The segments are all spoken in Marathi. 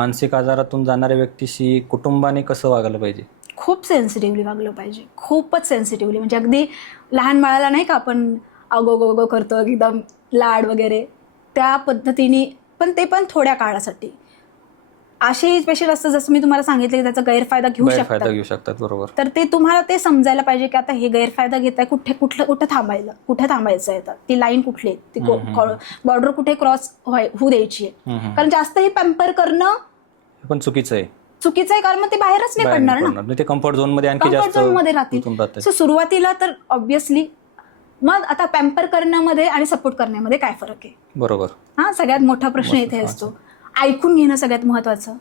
मानसिक आजारातून जाणाऱ्या व्यक्तीशी कुटुंबाने कसं वागायला पाहिजे? खूप सेन्सिटिव्हली वागलं पाहिजे, खूपच सेन्सिटिव्हली. म्हणजे अगदी लहान बाळाला नाही का आपण अगो करतो एकदम लाड वगैरे, त्या पद्धतीने, पण ते पण थोड्या काळासाठी. असे पेशंट असतं जसं मी तुम्हाला सांगितलं की त्याचा गैरफायदा घेऊ शकतात. बरोबर. तर ते तुम्हाला ते समजायला पाहिजे की आता हे गैरफायदा घेत आहे, कुठे थांबायचं आहे, ती लाईन कुठली आहे, ती बॉर्डर कुठे क्रॉस होऊ द्यायची आहे. कारण जास्तही पॅम्पर करणं पण चुकीचं आहे, कारण मग ते बाहेरच नाही पडणार ना, ते कम्फर्ट झोन मध्ये आणखी कम्फर्ट झोन मध्ये राहतील. सो सुरुवातीला तर ऑब्व्हियसली मग आता पॅम्पर करण्यामध्ये आणि सपोर्ट करण्यामध्ये काय फरक आहे? बरोबर. हा सगळ्यात मोठा प्रश्न इथे असतो. ऐकून घेणं सगळ्यात महत्वाचं.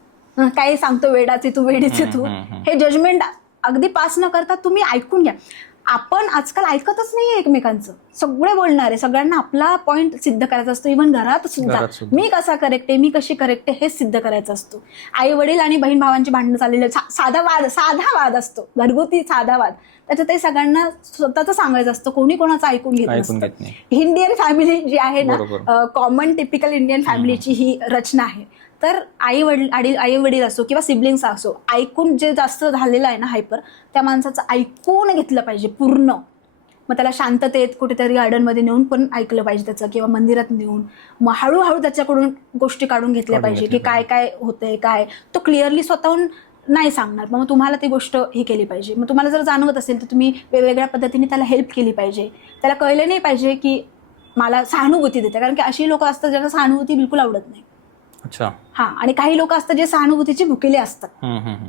काय सांगतो वेडाचे तू, वेडीचे तू, हे जजमेंट अगदी पास न करता तुम्ही ऐकून घ्या. आपण आजकाल ऐकतच नाहीये एकमेकांचं. सगळे बोलणारे, सगळ्यांना आपला पॉइंट सिद्ध करायचा असतो. इव्हन घरात सुद्धा मी कसा करेक्ट आहे, मी कशी करेक्ट आहे हे सिद्ध करायचं असतो. आई वडील आणि बहीण भावांची भांडणं चाललेले, साधा वाद असतो, घरगुती साधा वाद. त्याच्यात ते सगळ्यांना स्वतःच सांगायचं असतं, कोणी कोणाचं ऐकून घेत नसतं. इंडियन फॅमिली जी आहे ना, कॉमन टिपिकल इंडियन फॅमिलीची ही रचना आहे. तर आई वडील असो किंवा सिबलिंग्स असो, ऐकून जे जास्त झालेलं आहे ना हायपर, त्या माणसाचं ऐकून घेतलं पाहिजे पूर्ण. मग त्याला शांततेत कुठेतरी गार्डनमध्ये नेऊन पण ऐकलं पाहिजे त्याचं, किंवा मंदिरात नेऊन मग हळूहळू त्याच्याकडून गोष्टी काढून घेतल्या पाहिजे की काय काय होतंय, काय तो क्लिअरली स्वतःहून नाही सांगणार. मग तुम्हाला ती गोष्ट हे केली पाहिजे. मग तुम्हाला जर जाणवत असेल तर तुम्ही वेगवेगळ्या पद्धतीने त्याला हेल्प केली पाहिजे. त्याला कळलं नाही पाहिजे की मला सहानुभूती देते, कारण की अशी लोक असतात ज्यांना सहानुभूती बिलकुल आवडत नाही. अच्छा. हा, आणि काही लोक असतात जे सहानुभूतीचे भुकेले असतात.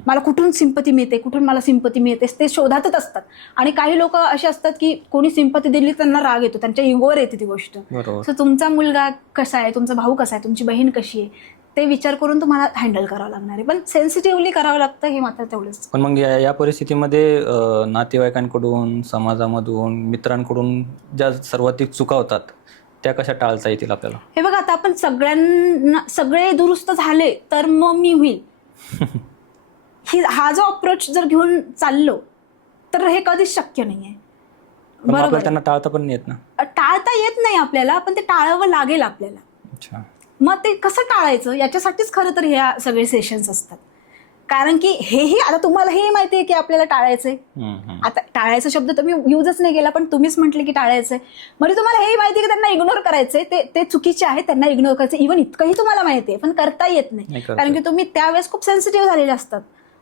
मला कुठून सिंपती मिळते, कुठून मला सिंपती मिळते, ते शोधातच असतात. आणि काही लोक असे असतात की कोणी सिंपती दिली त्यांना राग येतो, त्यांच्या इगोवर येते ती गोष्ट. सो तुमचा मुलगा कसा आहे, तुमचा भाऊ कसा आहे, तुमची बहीण कशी आहे, ते विचार करून तुम्हाला हँडल करावं लागणार आहे. पण सेन्सिटिव्हली करावं लागतं, हे मात्र तेवढंच. पण मग या परिस्थितीमध्ये नातेवाईकांकडून, समाजामधून, मित्रांकडून ज्या सर्वाधिक चुका होतात त्या कशा टाळता येतील आपल्याला? हे बघा, आता आपण सगळे दुरुस्त झाले तर मग मी होईल हा जो अप्रोच जर घेऊन चाललो तर हे कधीच शक्य नाहीये. बरोबर. त्यांना टाळता पण नाही येत ना. टाळता येत नाही आपल्याला, पण ते टाळावं लागेल आपल्याला. अच्छा. मग ते कसं टाळायचं याच्यासाठीच खरं तर ह्या सगळे सेशन्स असतात. कारण की हेही आता तुम्हाला हे माहिती आहे की आपल्याला टाळायचंय. आता टाळायचा शब्द तर मी युजच नाही केला, पण तुम्हीच म्हटले की टाळायचंय. म्हणजे तुम्हाला हेही माहिती आहे की त्यांना इग्नोर करायचंय, ते चुकीचे आहे, त्यांना इग्नोर करायचं. इव्हन इतकंही तुम्हाला माहिती आहे, पण करता येत नाही. कारण की तुम्ही त्यावेळेस खूप सेन्सिटिव्ह झालेले असतात.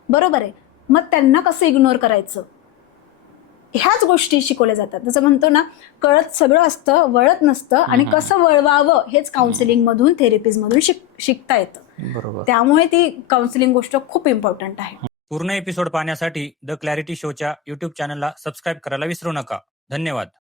बरोबर आहे. मग त्यांना कसं इग्नोर करायचं ह्याच गोष्टी शिकवल्या जातात. जसं म्हणतो ना, कळत सगळं असतं, वळत नसतं, आणि कसं वळवावं हेच काउन्सिलिंग मधून, थेरपीज मधून शिकता येतं. बरोबर. त्यामुळे ती काउन्सिलिंग गोष्ट खूप इम्पॉर्टंट आहे. पूर्ण एपिसोड पाहण्यासाठी द क्लॅरिटी शोच्या YouTube चॅनलला सबस्क्राईब करायला विसरू नका. धन्यवाद.